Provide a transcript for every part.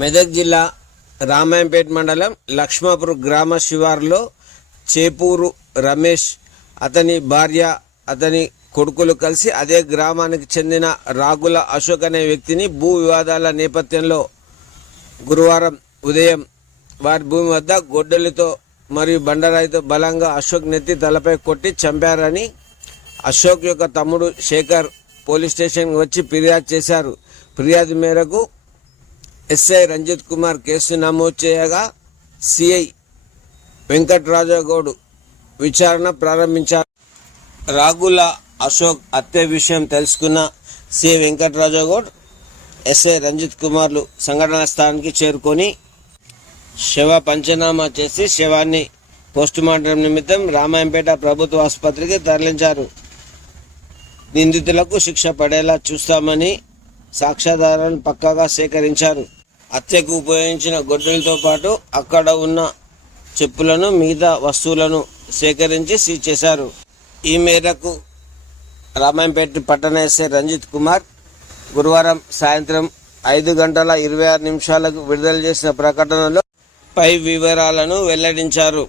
మెదక్ జిల్లా రామాయంపేట మండలం లక్ష్మాపూర్ గ్రామ శివారులో చేపూరు రమేష్, అతని భార్య, అతని కొడుకులు కలిసి అదే గ్రామానికి చెందిన రాగుల అశోక్ అనే వ్యక్తిని భూ వివాదాల నేపథ్యంలో గురువారం ఉదయం వారి భూమి వద్ద గొడ్డలితో మరియు బండరాయితో బలంగా అశోక్ నెత్తి తలపై కొట్టి చంపారని అశోక్ యొక్క తమ్ముడు శేఖర్ పోలీస్ స్టేషన్కి వచ్చి ఫిర్యాదు చేశారు. ఫిర్యాదు మేరకు ఎస్ఐ రంజిత్ కుమార్ కేసు నమోదు చేయగా సిఐ వెంకట్రాజగౌడ్ విచారణ ప్రారంభించారు. రాగుల అశోక్ హత్య విషయం తెలుసుకున్న సిఐ వెంకట్రాజగౌడ్, ఎస్ఐ రంజిత్ కుమార్లు సంఘటనా స్థానానికి చేరుకొని శవ పంచనామా చేసి శవాన్ని పోస్టుమార్టం నిమిత్తం రామాయంపేట ప్రభుత్వ ఆసుపత్రికి తరలించారు. నిందితులకు శిక్ష పడేలా చూస్తామని సాక్ష్యాధారాలను పక్కాగా సేకరించారు. హత్యకు ఉపయోగించిన గొడ్డలతో పాటు అక్కడ ఉన్న చెప్పులను, మిగతా వస్తువులను సేకరించి సీజ్ చేశారు. ఈ మేరకు రామాయంపేట పట్టణ ఎస్ఐ రంజిత్ కుమార్ గురువారం సాయంత్రం 5:26 విడుదల చేసిన ప్రకటనలో పై వివరాలను వెల్లడించారు.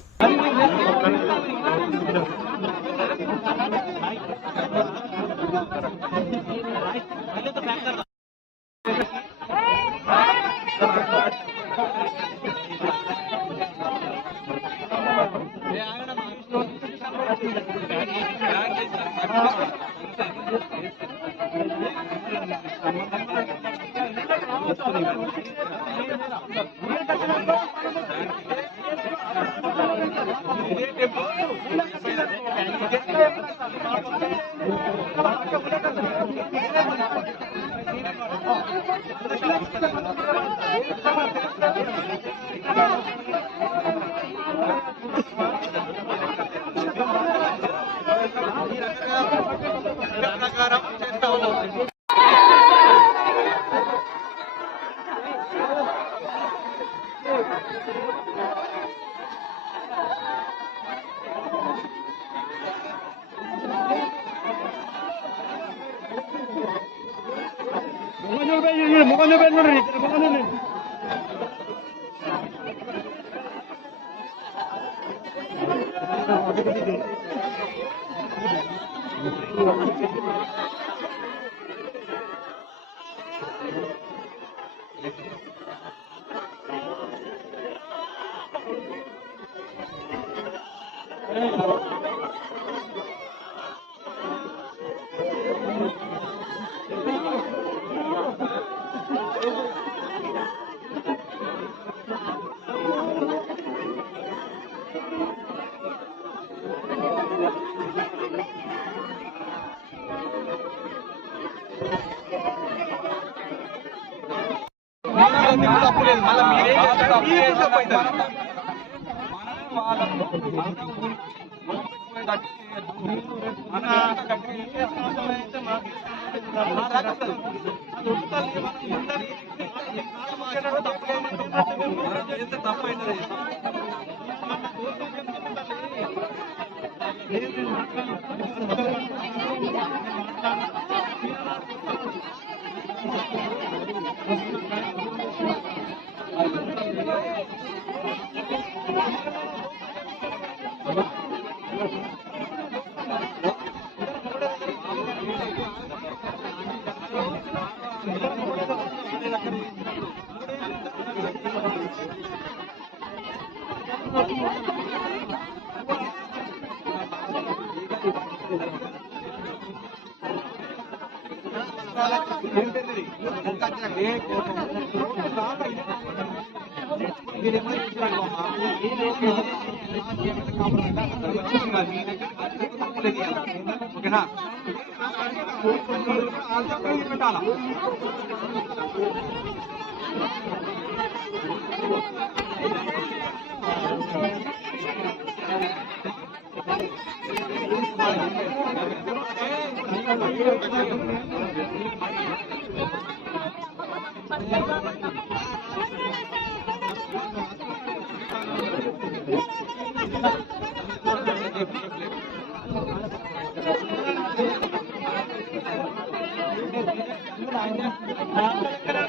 Nah,